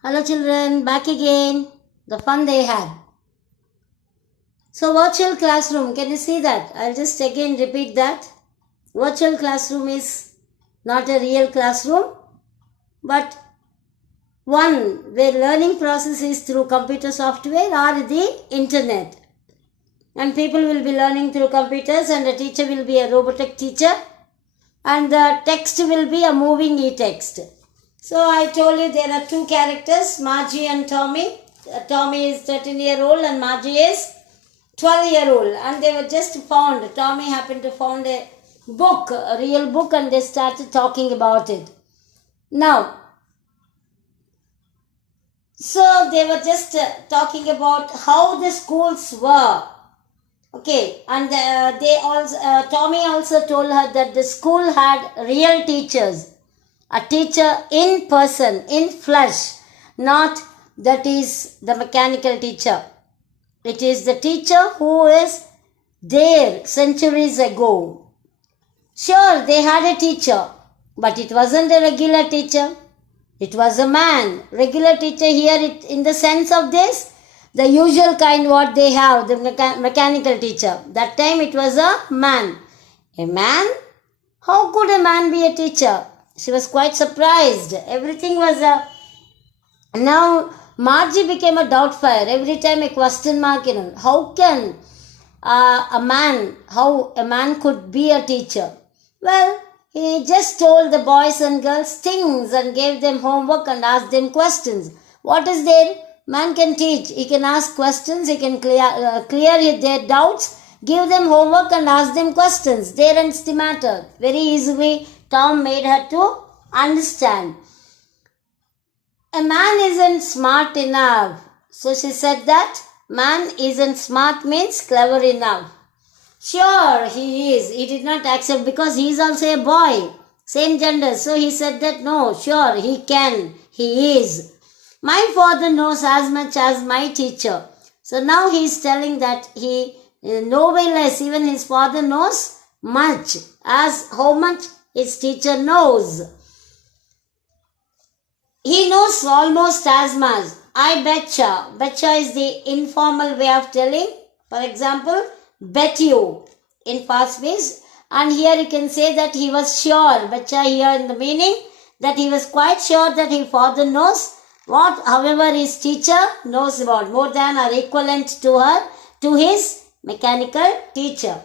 Hello children, back again. The fun they had. So virtual classroom, can you see that? I'll just again repeat that. Virtual classroom is not a real classroom, but one where learning process is through computer software or the internet. And people will be learning through computers and the teacher will be a robotic teacher and the text will be a moving e-text. So I told you there are two characters, Margie and Tommy. Tommy is 13-year-old and Margie is 12-year-old. And they were just found, Tommy happened to found a book, a real book, and they started talking about it. Now, so they were just talking about how the schools were. Okay, and they also, Tommy also told her that the school had real teachers. A teacher in person, in flesh, not that is the mechanical teacher. It is the teacher who is there centuries ago. Sure, they had a teacher, but it wasn't a regular teacher. It was a man. Regular teacher here in the sense of this, the usual kind what they have, the mechanical teacher. That time it was a man. A man? How could a man be a teacher? She was quite surprised. Everything was Now Margie became a doubtfire. Every time a question mark, how can a man could be a teacher? Well, he just told the boys and girls things and gave them homework and asked them questions. What is there? Man can teach. He can ask questions. He can clear their doubts. Give them homework and ask them questions. There ends the matter. Very easily Tom made her to understand. A man isn't smart enough. So she said that man isn't smart means clever enough. Sure, he is. He did not accept because he is also a boy. Same gender. So he said that no, sure, he can. He is. My father knows as much as my teacher. So now he is telling that he no way less. Even his father knows much. As how much his teacher knows. He knows almost as much. I betcha. Betcha is the informal way of telling. For example, bet you in past ways. And here you can say that he was sure. Betcha here in the meaning that he was quite sure that his father knows what, however, his teacher knows about more than or equivalent to his mechanical teacher.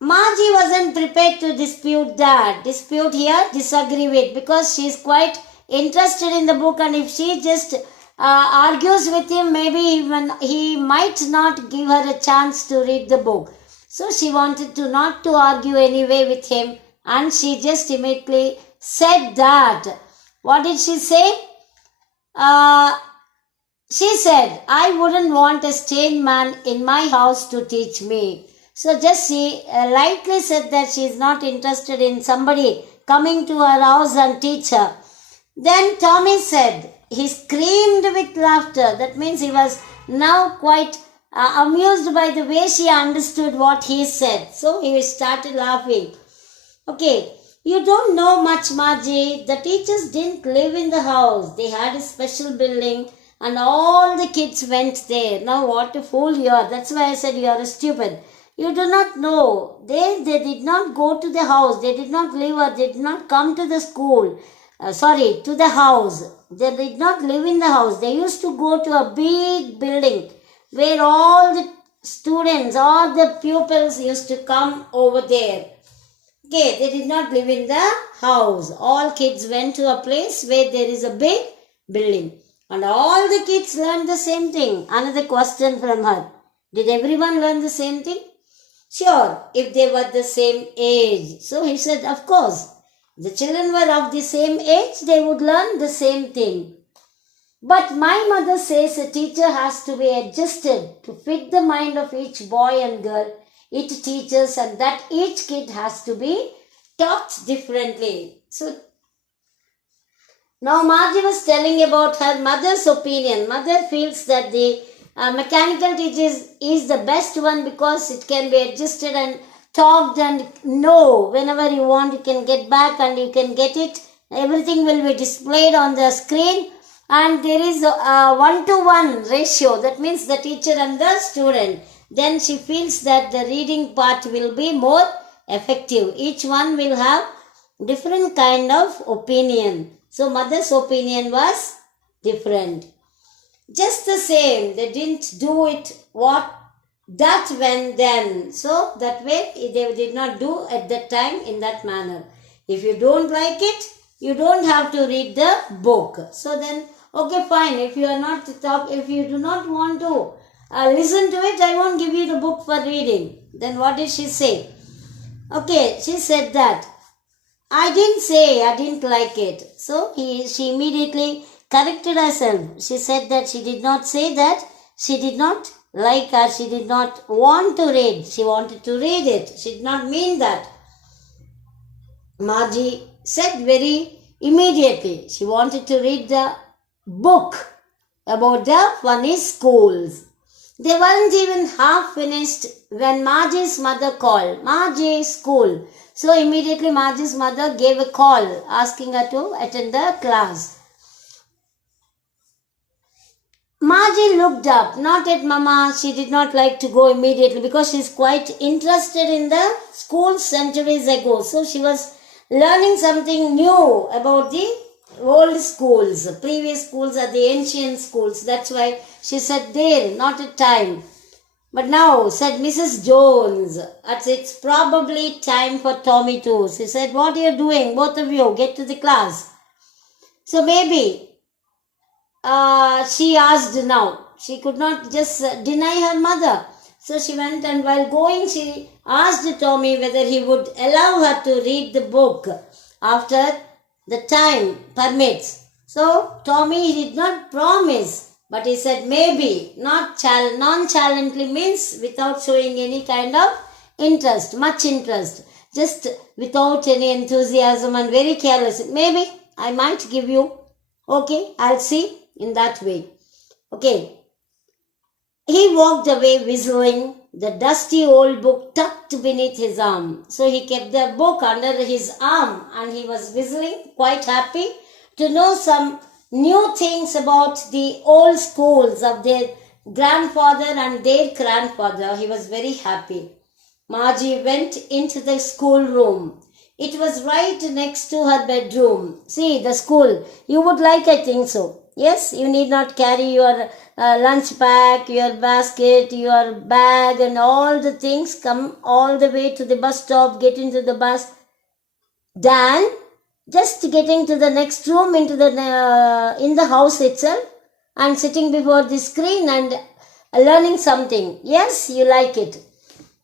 Margie wasn't prepared to dispute that. Dispute here, disagree with, because she is quite interested in the book, and if she just argues with him, maybe even he might not give her a chance to read the book. So she wanted to not to argue anyway with him, and she just immediately said that. What did she say? She said, I wouldn't want a strange man in my house to teach me. So just she lightly said that she is not interested in somebody coming to her house and teach her. Then Tommy said, he screamed with laughter. That means he was now quite amused by the way she understood what he said. So he started laughing. Okay, you don't know much, Margie. The teachers didn't live in the house. They had a special building and all the kids went there. Now what a fool you are. That's why I said you are stupid. You do not know. They did not go to the house. They did not live or they did not come to the school. To the house. They did not live in the house. They used to go to a big building where all the students, all the pupils used to come over there. Okay, they did not live in the house. All kids went to a place where there is a big building. And all the kids learned the same thing. Another question from her. Did everyone learn the same thing? Sure, if they were the same age. So he said, of course. The children were of the same age, they would learn the same thing. But my mother says a teacher has to be adjusted to fit the mind of each boy and girl it teaches, and that each kid has to be taught differently. So now Margie was telling about her mother's opinion. Mother feels that the mechanical teacher is the best one because it can be adjusted and talked and know whenever you want you can get back and you can get it. Everything will be displayed on the screen and there is a 1-to-1 ratio, that means the teacher and the student, then she feels that the reading part will be more effective. Each one will have different kind of opinion. So mother's opinion was different. Just the same, they didn't do it what that when then. So that way they did not do at that time in that manner. If you don't like it, you don't have to read the book. So then, okay, fine. If you are not if you do not want to listen to it, I won't give you the book for reading. Then what did she say? Okay, she said that I didn't say I didn't like it. So she immediately corrected herself. She said that she did not say that she did not like or she did not want to read. She wanted to read it. She did not mean that. Margie said very immediately she wanted to read the book about the funny schools. They weren't even half finished when Margie's mother called. Margie, school. So immediately Margie's mother gave a call asking her to attend the class. Margie looked up, not at Mama. She did not like to go immediately because she is quite interested in the school centuries ago. So she was learning something new about the old schools, previous schools are the ancient schools. That's why she said there, not at time. But now, said Mrs. Jones, it's probably time for Tommy too. She said, what are you doing? Both of you, get to the class. So maybe she asked now. She could not just deny her mother. So she went, and while going, she asked Tommy whether he would allow her to read the book after the time permits. So Tommy did not promise, but he said maybe, not nonchalantly means without showing any kind of interest, much interest, just without any enthusiasm and very careless. Maybe I might give you. Okay, I'll see, in that way. Okay. He walked away whistling, the dusty old book tucked beneath his arm. So he kept the book under his arm and he was whistling, quite happy to know some new things about the old schools of their grandfather and their grandfather. He was very happy. Margie went into the schoolroom. It was right next to her bedroom. See, the school. You would like, I think so. Yes, you need not carry your lunch pack, your basket, your bag and all the things. Come all the way to the bus stop, get into the bus. Then, just getting to the next room into the in the house itself and sitting before the screen and learning something. Yes, you like it.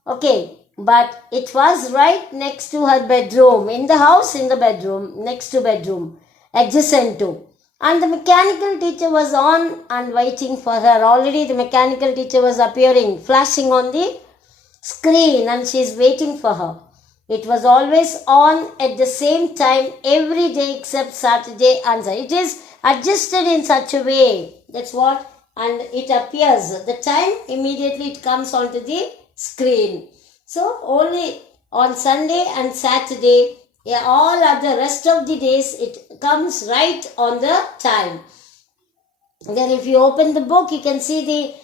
Okay, but it was right next to her bedroom, in the house, in the bedroom, next to bedroom, adjacent to. And the mechanical teacher was on and waiting for her. Already the mechanical teacher was appearing, flashing on the screen, and she is waiting for her. It was always on at the same time every day except Saturday and Sunday. It is adjusted in such a way. That's what, and it appears. The time immediately it comes onto the screen. So only on Sunday and Saturday, all other rest of the days it comes right on the time. Then if you open the book, you can see the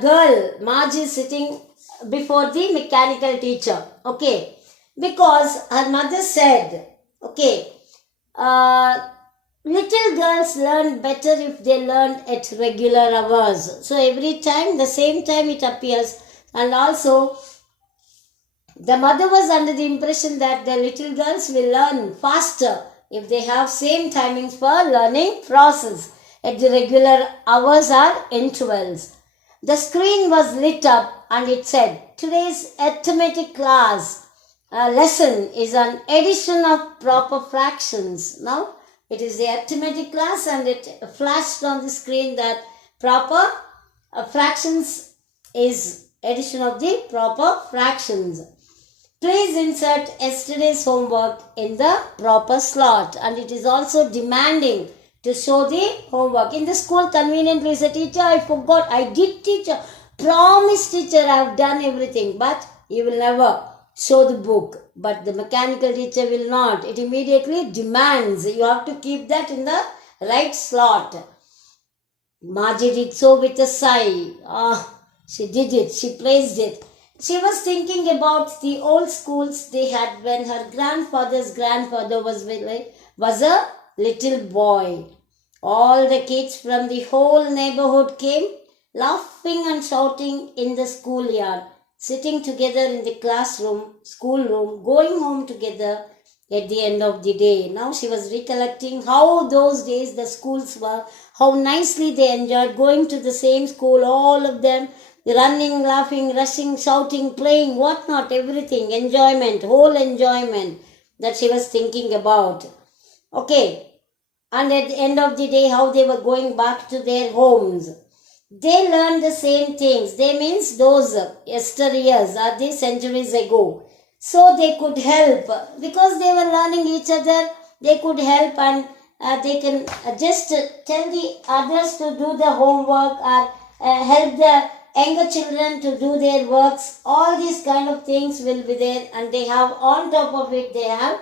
girl, Margie, sitting before the mechanical teacher. Okay. Because her mother said, okay, little girls learn better if they learn at regular hours. So every time, the same time it appears. And also, the mother was under the impression that the little girls will learn faster if they have same timings for learning process at the regular hours or intervals. The screen was lit up and it said, today's arithmetic class lesson is an addition of proper fractions. Now, it is the arithmetic class and it flashed on the screen that proper fractions is addition of the proper fractions. Please insert yesterday's homework in the proper slot, and it is also demanding to show the homework. In the school, conveniently say, teacher, I forgot, I did teacher, promise teacher, I have done everything, but you will never show the book. But the mechanical teacher will not. It immediately demands, you have to keep that in the right slot. Margie did so with a sigh. Ah, she did it, she praised it. She was thinking about the old schools they had when her grandfather's grandfather was a little boy. All the kids from the whole neighborhood came, laughing and shouting in the schoolyard, sitting together in the classroom, schoolroom, going home together at the end of the day. Now she was recollecting how those days the schools were, how nicely they enjoyed going to the same school, all of them running, laughing, rushing, shouting, playing, whatnot, everything, enjoyment, whole enjoyment that she was thinking about. Okay, and at the end of the day, how they were going back to their homes. They learned the same things. They means those yesteryears or the centuries ago. So they could help because they were learning each other. They could help and they can just tell the others to do the homework or help the younger children to do their works. All these kind of things will be there, and they have on top of it they have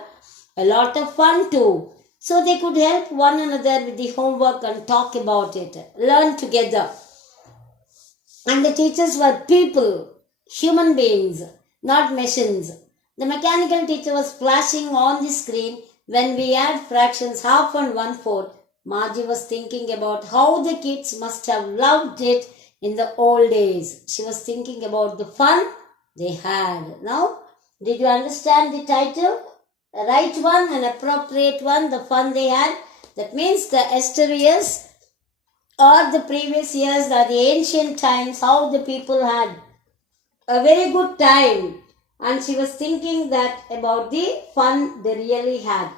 a lot of fun too. So they could help one another with the homework and talk about it, learn together. And the teachers were people, human beings, not machines. The mechanical teacher was flashing on the screen when we add fractions half and 1/4. Margie was thinking about how the kids must have loved it in the old days. She was thinking about the fun they had. Now, did you understand the title? The right one, an appropriate one, the fun they had. That means the yesteryears or the previous years or the ancient times, how the people had a very good time. And she was thinking that about the fun they really had.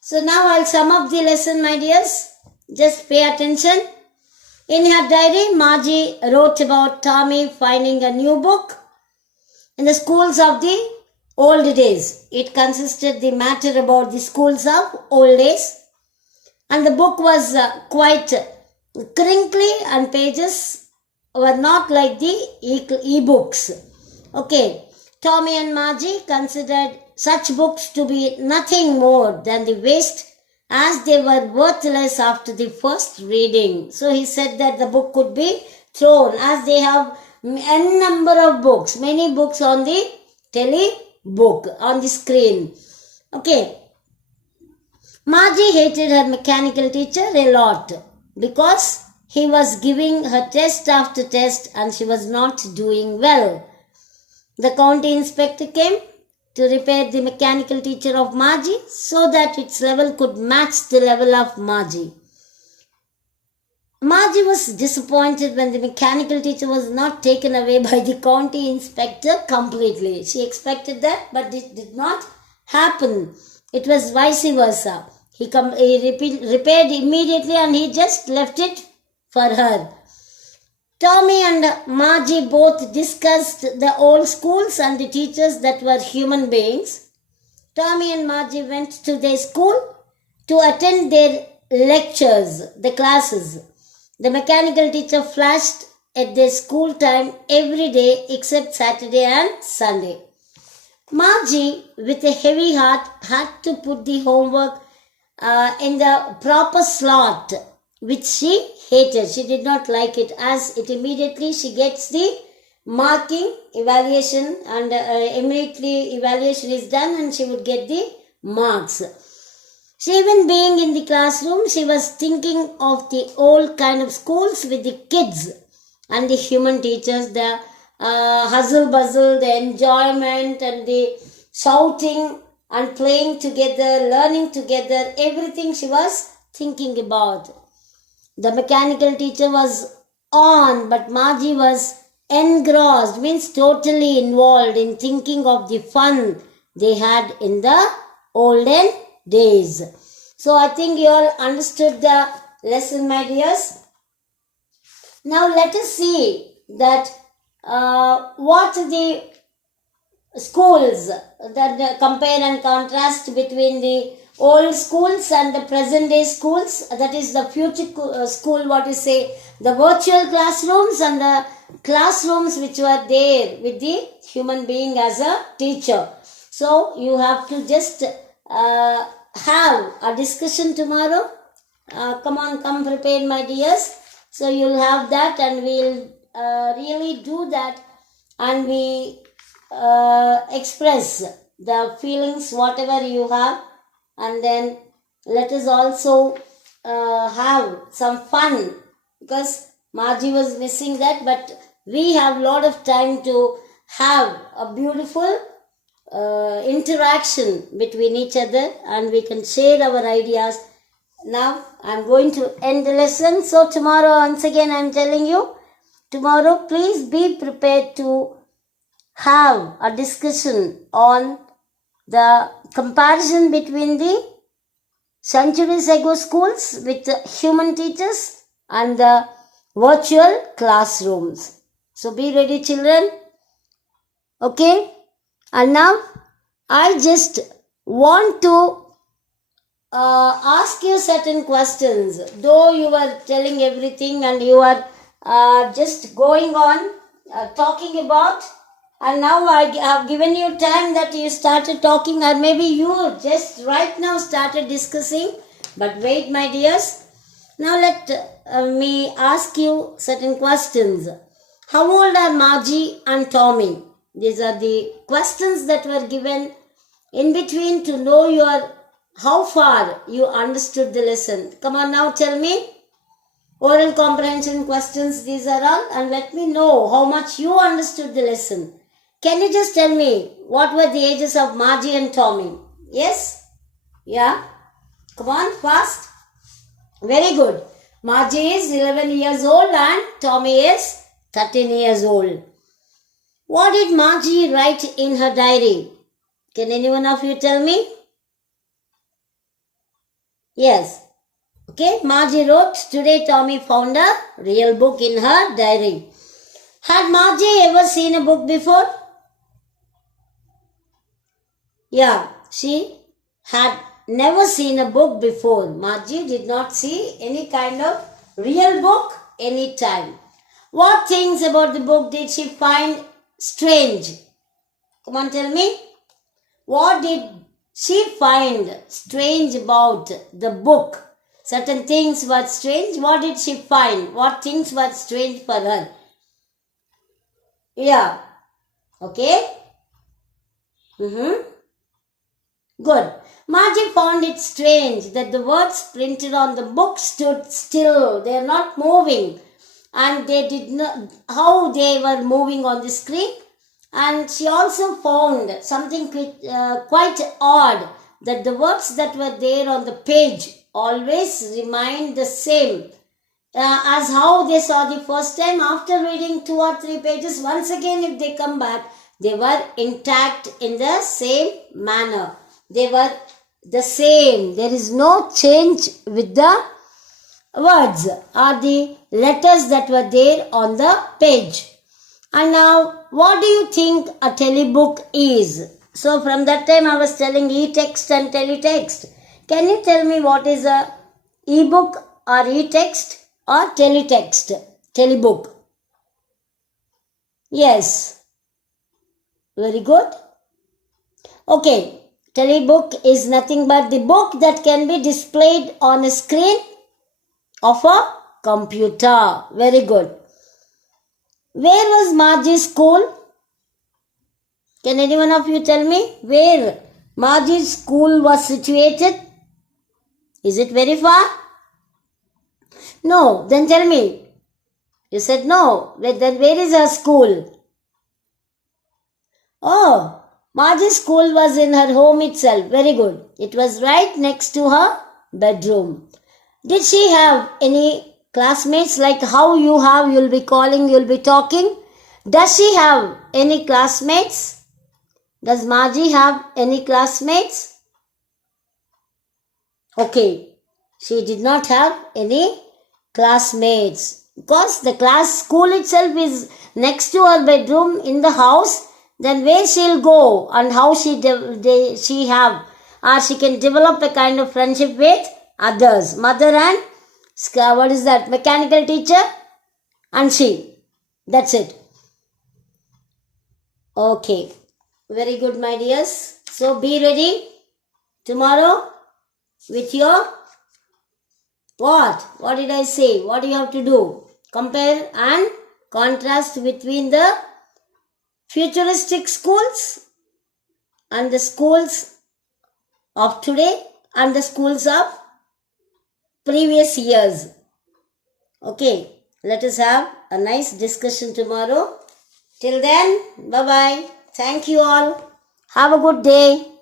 So now I'll sum up the lesson, my dears. Just pay attention. In her diary, Margie wrote about Tommy finding a new book in the schools of the old days. It consisted the matter about the schools of old days, and the book was quite crinkly and pages were not like the e-books. Okay, Tommy and Margie considered such books to be nothing more than the waste, as they were worthless after the first reading. So he said that the book could be thrown, as they have n number of books, many books on the book on the screen. Okay. Margie hated her mechanical teacher a lot because he was giving her test after test and she was not doing well. The county inspector came to repair the mechanical teacher of Margie so that its level could match the level of Margie. Margie was disappointed when the mechanical teacher was not taken away by the county inspector completely. She expected that, but it did not happen. It was vice versa. He repaired immediately and he just left it for her. Tommy and Margie both discussed the old schools and the teachers that were human beings. Tommy and Margie went to their school to attend their lectures, the classes. The mechanical teacher flashed at their school time every day except Saturday and Sunday. Margie, with a heavy heart, had to put the homework in the proper slot, which she hated. She did not like it, as it immediately she gets the marking evaluation, and immediately evaluation is done and she would get the marks. She, even being in the classroom, she was thinking of the old kind of schools with the kids and the human teachers, the hustle bustle, the enjoyment and the shouting and playing together, learning together, everything she was thinking about. The mechanical teacher was on, but Margie was engrossed, means totally involved in thinking of the fun they had in the olden days. So I think you all understood the lesson, my dears. Now let us see that what the schools, that compare and contrast between the old schools and the present day schools, that is the future school, what you say, the virtual classrooms and the classrooms which were there with the human being as a teacher. So you have to just have a discussion tomorrow. Come prepared, my dears. So you'll have that, and we'll really do that, and we express the feelings whatever you have, and then let us also have some fun, because Margie was missing that, but we have lot of time to have a beautiful interaction between each other, and we can share our ideas. Now I'm going to end the lesson. So tomorrow, once again I'm telling you, tomorrow please be prepared to have a discussion on the comparison between the centuries ago schools with the human teachers and the virtual classrooms. So be ready, children. Okay? And now I just want to ask you certain questions. Though you are telling everything and you are just going on talking about, and now I have given you time that you started talking, or maybe you just right now started discussing. But wait, my dears. Now let me ask you certain questions. How old are Margie and Tommy? These are the questions that were given in between to know how far you understood the lesson. Come on now, tell me. Oral comprehension questions, these are all, and let me know how much you understood the lesson. Can you just tell me what were the ages of Margie and Tommy? Yes? Yeah? Come on, fast. Very good. Margie is 11 years old and Tommy is 13 years old. What did Margie write in her diary? Can any one of you tell me? Yes. Okay, Margie wrote, today Tommy found a real book in her diary. Had Margie ever seen a book before? Yeah, she had never seen a book before. Margie did not see any kind of real book any time. What things about the book did she find strange? Come on, tell me. What did she find strange about the book? Certain things were strange. What did she find? What things were strange for her? Yeah. Okay. Good. Margie found it strange that the words printed on the book stood still. They are not moving. And they did not, how they were moving on the screen. And she also found something quite odd, that the words that were there on the page always remained the same as how they saw the first time. After reading 2 or 3 pages, once again if they come back, they were intact in the same manner. They were the same. There is no change with the words or the letters that were there on the page. And now, what do you think a telebook is? So from that time I was telling e-text and teletext. Can you tell me what is a e-book or e-text or teletext, telebook? Yes. Very good. Okay. Telebook is nothing but the book that can be displayed on a screen of a computer. Very good. Where was Margie's school? Can any one of you tell me where Margie's school was situated? Is it very far? No. Then tell me. You said no. Then where is her school? Oh, Margie's school was in her home itself. Very good. It was right next to her bedroom. Did she have any classmates like how you have? You'll be calling, you'll be talking. Does she have any classmates? Does Margie have any classmates? Okay. She did not have any classmates because the school itself is next to her bedroom in the house. Then where she'll go and how she have, or she can develop a kind of friendship with others. Mother and what is that? Mechanical teacher and she. That's it. Okay. Very good, my dears. So be ready tomorrow with your What? What did I say? What do you have to do? Compare and contrast between the futuristic schools and the schools of today and the schools of previous years. Okay, let us have a nice discussion tomorrow. Till then, bye bye. Thank you all. Have a good day.